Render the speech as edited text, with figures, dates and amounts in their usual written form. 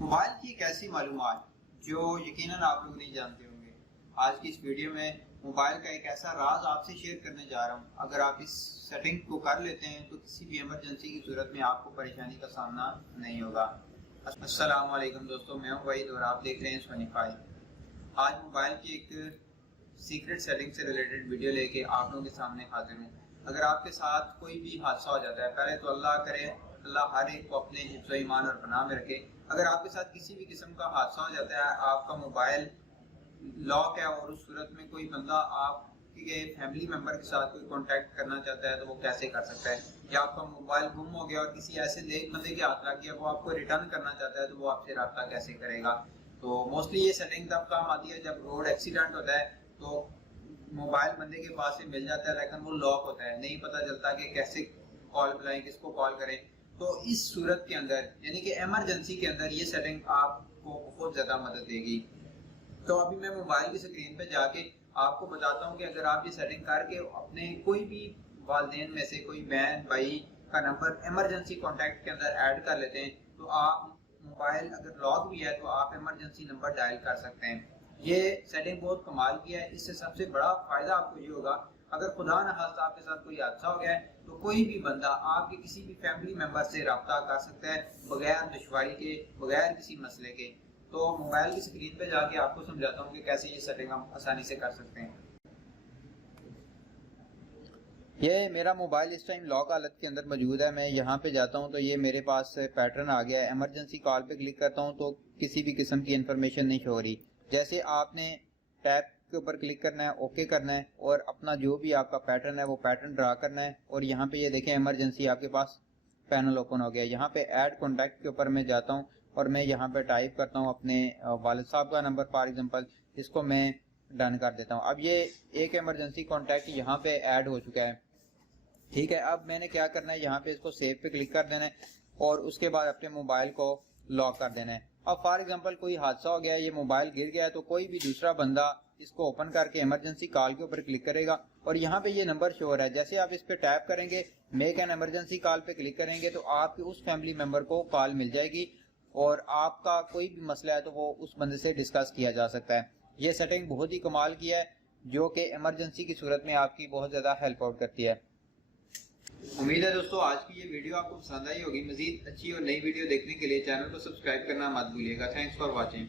Mobile की एक ऐसी मालूमात जो यकीनन आप लोग नहीं जानते होंगे। आज की इस वीडियो में मोबाइल का एक ऐसा राज आपसे शेयर करने जा रहा हूं। अगर आप इस सेटिंग को कर लेते हैं तो किसी भी इमरजेंसी की सूरत में आपको परेशानी का सामना नहीं होगा। अस्सलाम वालेकुम दोस्तों, मैं हूं वहीद और आप देख रहे हैं सोनीफाई। आज मोबाइल की एक सीक्रेट सेटिंग से रिलेटेड वीडियो लेके आप लोगों के सामने हाजिर हूँ। अगर आपके साथ कोई भी हादसा हो जाता है, पहले तो अल्लाह करे, अल्लाह हर एक को अपने हिफ्ज़ ईमान और पनाह में रखे। अगर आपके साथ किसी भी किस्म का हादसा हो जाता है, आपका मोबाइल लॉक है और उस सूरत में कोई बंदा आपके फैमिली मेंबर के साथ कोई कांटेक्ट करना चाहता है तो वो कैसे कर सकता है, या आपका मोबाइल गुम हो गया और किसी ऐसे नेक बंदे के हाथ लग गया, वो आपको रिटर्न करना चाहता है तो वो आपसे रब्ता कैसे करेगा। तो मोस्टली ये सेटिंग तब काम आती है जब रोड एक्सीडेंट होता है तो मोबाइल बंदे के पास से मिल जाता है लेकिन वो लॉक होता है, नहीं पता चलता कि कैसे कॉल बुलाएं, किसको कॉल करें। तो इस सूरत के अंदर यानी कि इमरजेंसी के अंदर ये सेटिंग आपको बहुत ज़्यादा मदद देगी। तो अभी मैं मोबाइल की स्क्रीन पे जाके आपको बताता हूँ कि अगर आप ये सेटिंग करके अपने कोई भी वालिदैन में से कोई बहन भाई का नंबर इमरजेंसी कॉन्टैक्ट के अंदर ऐड कर लेते हैं तो आप मोबाइल अगर लॉक भी है तो आप इमरजेंसी नंबर डायल कर सकते हैं। ये सेटिंग बहुत कमाल की है। इससे सबसे बड़ा फायदा आपको ये होगा, अगर खुदा न खास्ता आपके साथ कोई हादसा हो गया है तो कोई भी बंदा आपके किसी भी फैमिली मेंबर से रब्ता कर सकता है बगैर दुश्वारी के, बगैर किसी मसले के। तो मोबाइल की स्क्रीन पे जाके आपको समझाता हूँ कि कैसे ये सेटिंग हम आसानी से कर सकते हैं। ये मेरा मोबाइल इस टाइम लॉक हालत के अंदर मौजूद है। मैं यहाँ पे जाता हूँ तो ये मेरे पास पैटर्न आ गया है। इमरजेंसी कॉल पे क्लिक करता हूँ तो किसी भी किस्म की इंफॉर्मेशन नहीं शो हो रही। जैसे आपने टैब के ऊपर क्लिक करना है, ओके करना है और अपना जो भी आपका पैटर्न है वो पैटर्न ड्रा करना है। और यहाँ पे ये देखें इमरजेंसी आपके पास पैनल ओपन हो गया। यहाँ पे ऐड कॉन्टैक्ट के ऊपर मैं जाता हूँ और मैं यहाँ पे टाइप करता हूँ अपने वालिद साहब का नंबर फॉर एग्जांपल, इसको मैं डन कर देता हूँ। अब ये एक इमरजेंसी कॉन्टैक्ट यहाँ पे ऐड हो चुका है। ठीक है, अब मैंने क्या करना है, यहाँ पे इसको सेव पे क्लिक कर देना है और उसके बाद अपने मोबाइल को लॉक कर देना है। अब फॉर एग्जांपल कोई हादसा हो गया, ये मोबाइल गिर गया है तो कोई भी दूसरा बंदा इसको ओपन करके इमरजेंसी कॉल के ऊपर क्लिक करेगा और यहाँ पे ये नंबर शो हो रहा है। जैसे आप इस पे टैप करेंगे, मेक एन इमरजेंसी कॉल पे क्लिक करेंगे तो आपके उस फैमिली मेंबर को कॉल मिल जाएगी और आपका कोई भी मसला है तो वो उस बंदे से डिस्कस किया जा सकता है। ये सेटिंग बहुत ही कमाल की है जो कि इमरजेंसी की सूरत में आपकी बहुत ज़्यादा हेल्प आउट करती है। उम्मीद है दोस्तों आज की ये वीडियो आपको पसंद आई होगी। मजीद अच्छी और नई वीडियो देखने के लिए चैनल को सब्सक्राइब करना मत भूलिएगा। Thanks for watching.